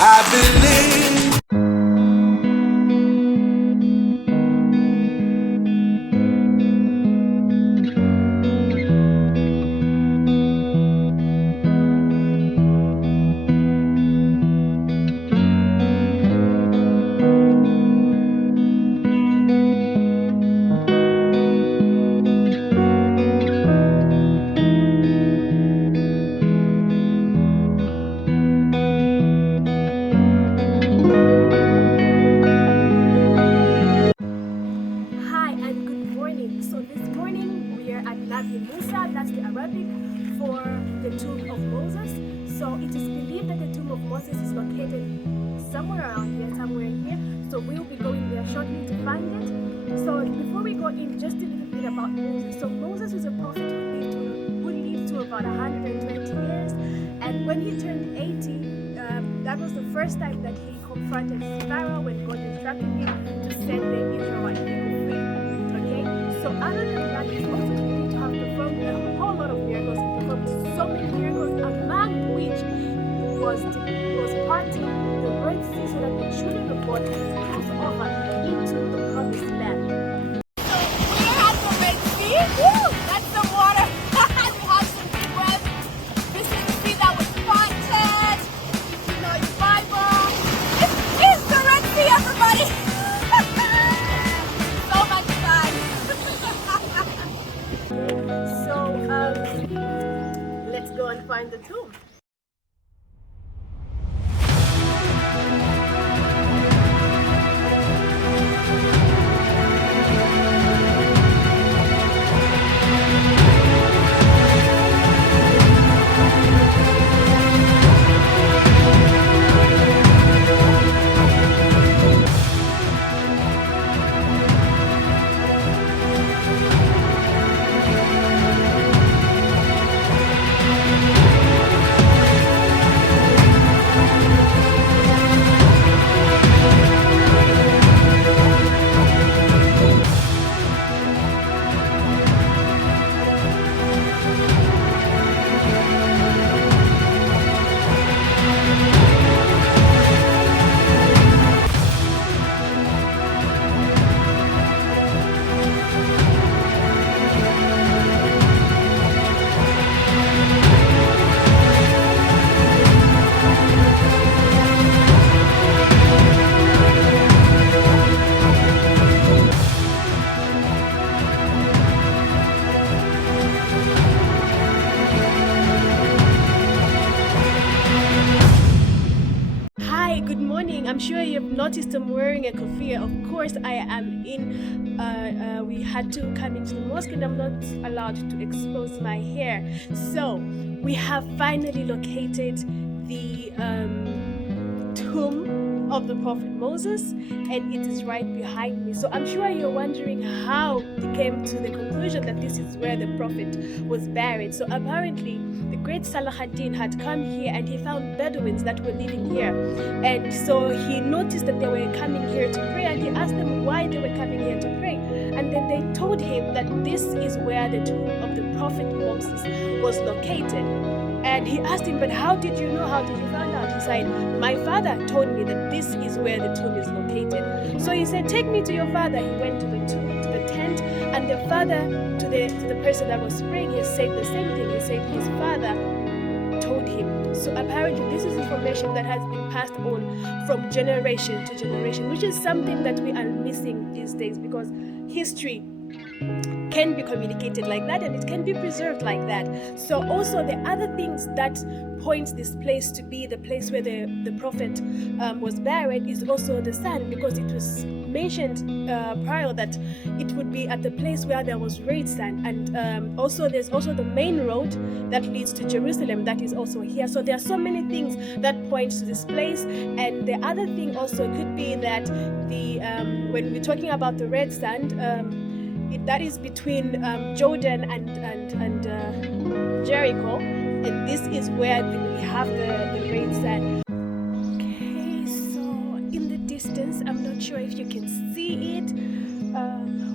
I believe. Hi and good morning. So this morning we are at Musa, that's the Arabic for the tomb of Moses. So it is believed that the tomb of Moses is located somewhere around here, somewhere here. So we'll be going there shortly to find it. So before we go in, just a little bit about Moses. So Moses is a prophet who lived to about 120 years, and when he turned 80, that was the first time that he confronted Pharaoh when God instructed him to set the Israelite people free. Okay? So other than that, he's also believed to have performed a whole lot of miracles. He performed so many miracles, among which was parting the Red Sea so that the children of God can cross over into the promised land. So we're at the Red Sea. Woo! That's the water. We have some big waves. This is the sea that was parted. You know your Bible. This is the Red Sea, everybody. So much fun. So let's go and find the tomb. Hi, good morning. I'm sure you've noticed I'm wearing a kafir. Of course, I am in. We had to come into the mosque, and I'm not allowed to expose my hair. So we have finally located the tomb of the prophet Moses, and it is right behind me. So I'm sure you're wondering how they came to the conclusion that this is where the prophet was buried. So apparently the great Salahuddin had come here and he found Bedouins that were living here, and so he noticed that they were coming here to pray, and he asked them why they were coming here to pray, and then they told him that this is where the tomb of the prophet Moses was located. And he asked him, but how did you know? How did you find out? He said, my father told me that this is where the tomb is located. So he said, take me to your father. He went to the tent, and the father, to the person that was praying, he said the same thing. He said his father told him. So apparently this is information that has been passed on from generation to generation, which is something that we are missing these days, because history can be communicated like that, and it can be preserved like that. So also the other things that points this place to be the place where the prophet was buried is also the sand, because it was mentioned prior that it would be at the place where there was red sand, and also there's also the main road that leads to Jerusalem that is also here. So there are so many things that point to this place. And the other thing also could be that the when we're talking about the red sand, that is between Jordan and Jericho, and this is where we have the red sand. Okay, so in the distance, I'm not sure if you can see it.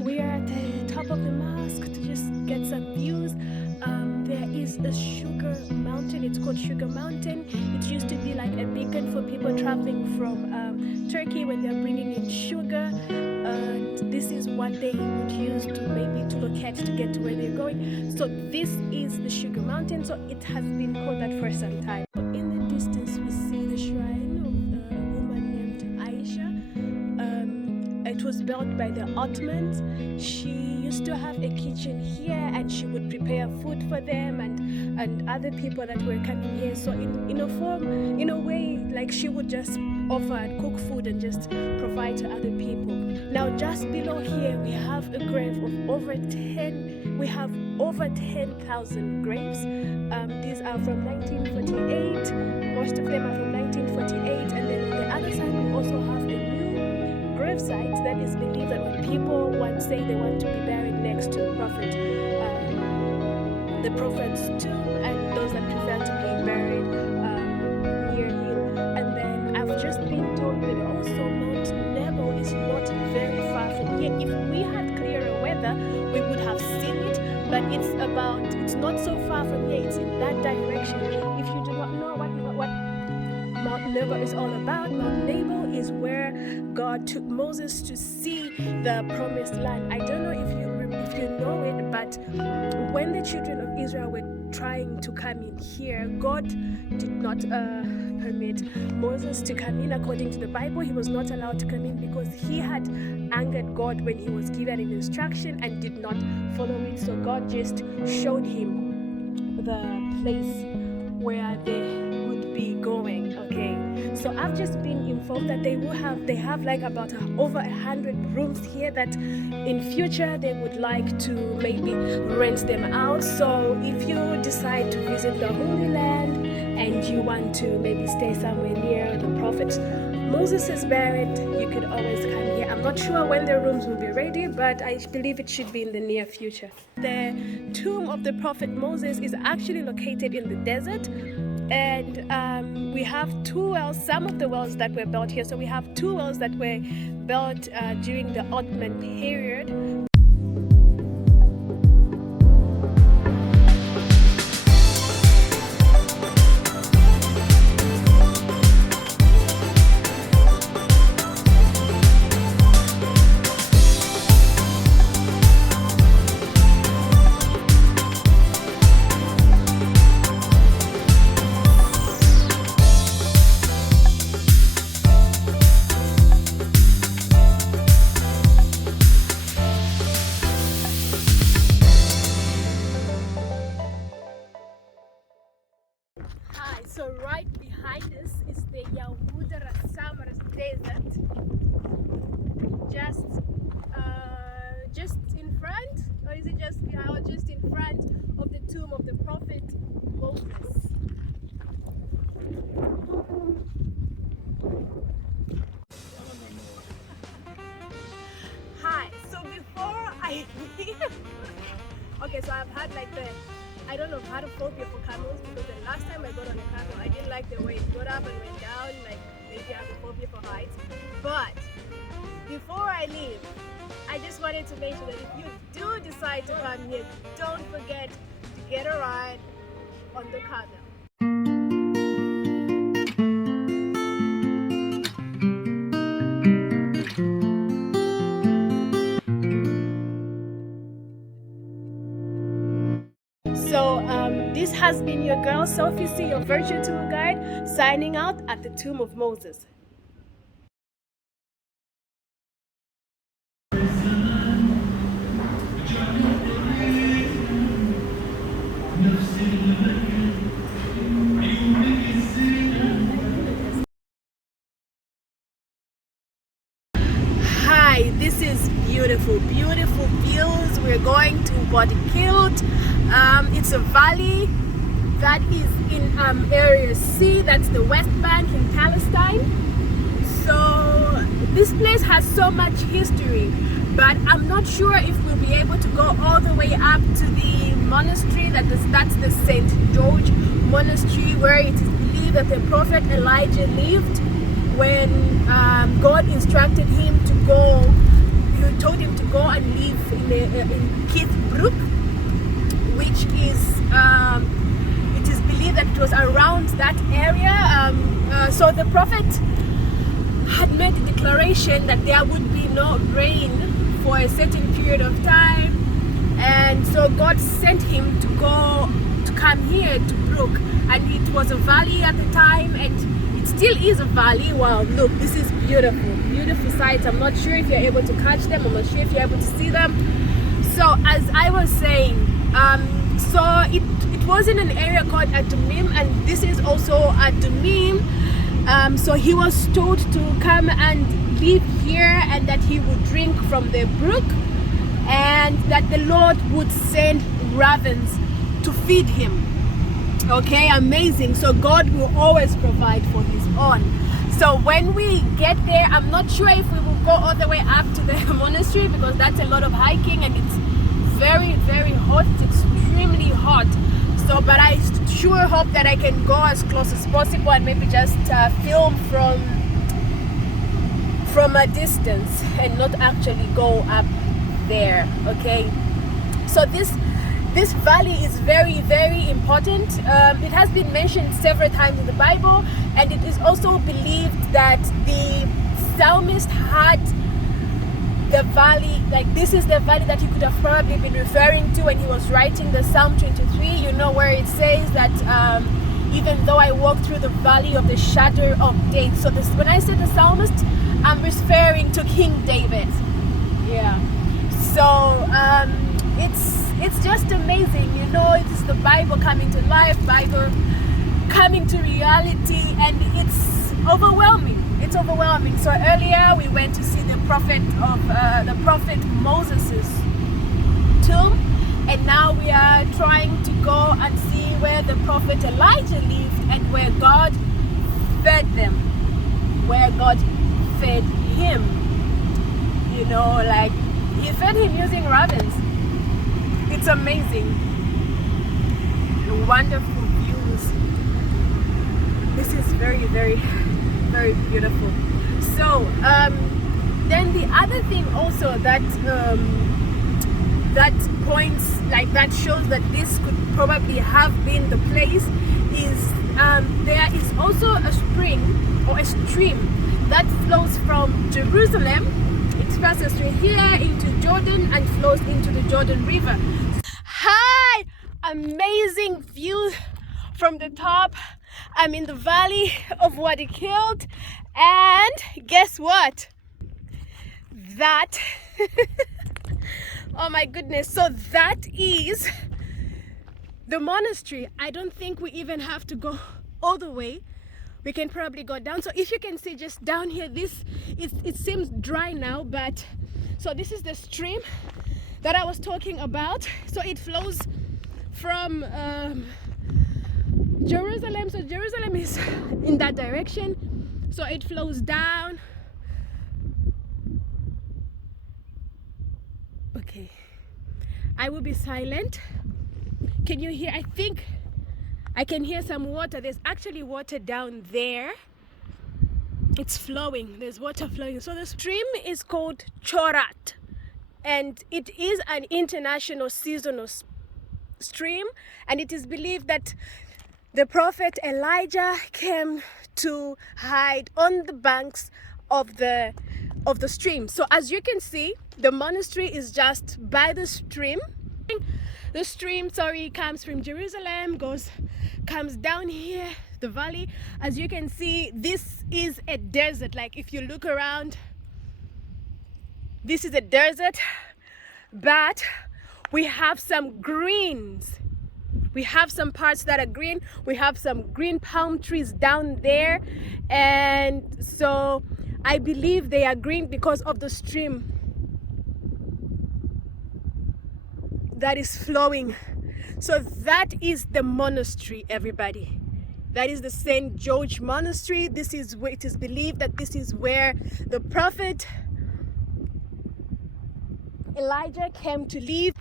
We are at the of the mosque to just get some views. There is a sugar mountain. It's called Sugar Mountain. It used to be like a beacon for people traveling from Turkey when they're bringing in sugar. And this is what they would use to maybe to locate to get to where they're going. So this is the Sugar Mountain. So it has been called that for some time. In the distance, we see the shrine of a woman named Aisha. It was built by the Ottomans. She used to have a kitchen here, and she would prepare food for them and other people that were coming here. So in a way, like she would just offer and cook food and just provide to other people. Now, just below here, we have a grave of over 10,000 graves. These are from 1948. Most of them are from 1948. And then on the other side, we also have a new grave site that is believed that when people say they want to be buried next to the prophet's tomb, and those that prefer to be buried near him. And then I've just been told that also Mount Nebo is not very far from here. If we had clearer weather, we would have seen it, but it's not so far from here. It's in that direction. If you do not know what Mount Nebo is all about, Mount Nebo is where God took Moses to see the promised land. I don't know if you know it, but when the children of Israel were trying to come in here, God did not permit Moses to come in. According to the Bible, he was not allowed to come in because he had angered God when he was given an instruction and did not follow it. So God just showed him the place where they would be going. Okay, so I've just been informed that they have like about over 100 rooms here that in future they would like to maybe rent them out. So if you decide to visit the Holy Land and you want to maybe stay somewhere near the prophet Moses is buried, you could always come here. I'm not sure when the rooms will be ready, but I believe it should be in the near future. The tomb of the prophet Moses is actually located in the desert. And we have two wells, some of the wells that were built here. So we have two wells that were built during the Ottoman period. So right behind us is the Desert. Just in front, or is it just behind, or just in front of the tomb of the prophet Moses? Hi. So before I leave, okay, so I've had like I don't know, I've had a phobia for camels because the last time I got on a camel, I didn't like the way it got up and went down, like maybe I have a phobia for heights. But before I leave, I just wanted to mention that if you do decide to come here, don't forget to get a ride on the camel. So this has been your girl Sophie C, your virtual tour guide, signing out at the Tomb of Moses. Hi, this is beautiful views. We're going to Wadi Qelt. It's a valley that is in area C, that's the West Bank in Palestine. So this place has so much history, but I'm not sure if we'll be able to go all the way up to the monastery. That's the St George Monastery, where it is believed that the prophet Elijah lived when God instructed him to go he told him to go and live in Keith Brook, which is it is believed that it was around that area. So the prophet had made a declaration that there would be no rain for a certain period of time, and so God sent him to come here to Brook, and it was a valley at the time, and it still is a valley. Wow, look, this is beautiful sights. I'm not sure if you're able to catch them. I'm not sure if you're able to see them. So as I was saying, so it was in an area called Adumim, and this is also Adumim. So he was told to come and live here, and that he would drink from the brook, and that the Lord would send ravens to feed him. Okay, amazing. So God will always provide for his own. So when we get there, I'm not sure if we will go all the way up to the monastery, because that's a lot of hiking, and it's very, very hot. It's extremely hot. So, but I sure hope that I can go as close as possible and maybe just film from a distance and not actually go up there. Okay, so this valley is very, very important. It has been mentioned several times in the Bible, and it is also believed that the psalmist had the valley, like this is the valley that he could have probably been referring to when he was writing the Psalm 23, you know, where it says that even though I walk through the valley of the shadow of death. So this, when I say the psalmist, I'm referring to King David. Yeah. So it's just amazing, you know. It is the Bible coming to life, Bible coming to reality, and it's overwhelming. It's overwhelming. So earlier we went to see the prophet Moses' tomb, and now we are trying to go and see where the prophet Elijah lived and where God fed them, where God fed him. You know, like he fed him using ravens. It's amazing. Wonderful views. This is very, very, very beautiful. So then the other thing also that that points, like that shows that this could probably have been the place is there is also a spring or a stream that flows from Jerusalem. It passes through here into Jordan and flows into the Jordan River. Hi, amazing view from the top. I'm in the valley of Wadi Qelt, and guess what? That oh my goodness, so that is the monastery. I don't think we even have to go all the way. We can probably go down. So if you can see just down here, this it seems dry now, but so this is the stream that I was talking about. So it flows from Jerusalem. So Jerusalem is in that direction, so it flows down. Okay, I will be silent. Can you hear? I think I can hear some water. There's actually water down there. It's flowing. There's water flowing. So the stream is called Cherith, and it is an international seasonal stream, and it is believed that the prophet Elijah came to hide on the banks of the stream. So as you can see, the monastery is just by the stream. The stream, comes from Jerusalem, comes down here, the valley. As you can see, this is a desert. Like if you look around, this is a desert, but we have some greens. We have some parts that are green. We have some green palm trees down there. And so I believe they are green because of the stream that is flowing. So that is the monastery, everybody. That is the St George Monastery. This is where it is believed that this is where the prophet Elijah came to live.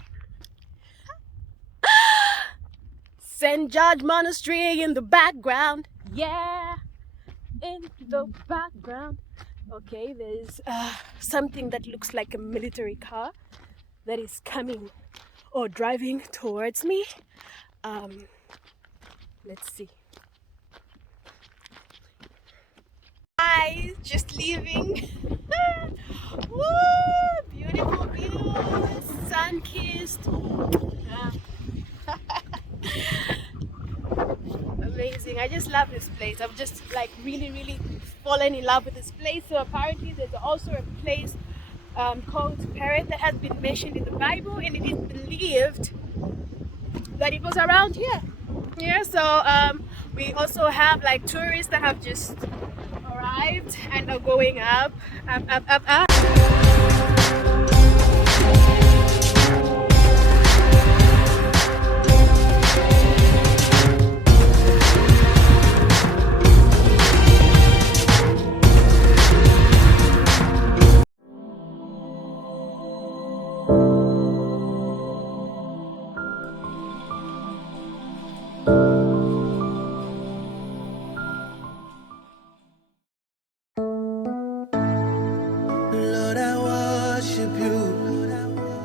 St George Monastery in the background. Yeah, in the background. Okay, there's something that looks like a military car that is coming or driving towards me. Let's see. Guys, just leaving. Woo! Beautiful views, sun-kissed. Amazing. I just love this place. I've just like really fallen in love with this place. So apparently there's also a place called Cherith that has been mentioned in the Bible, and it is believed that it was around here. Yeah, so we also have like tourists that have just arrived and are going up.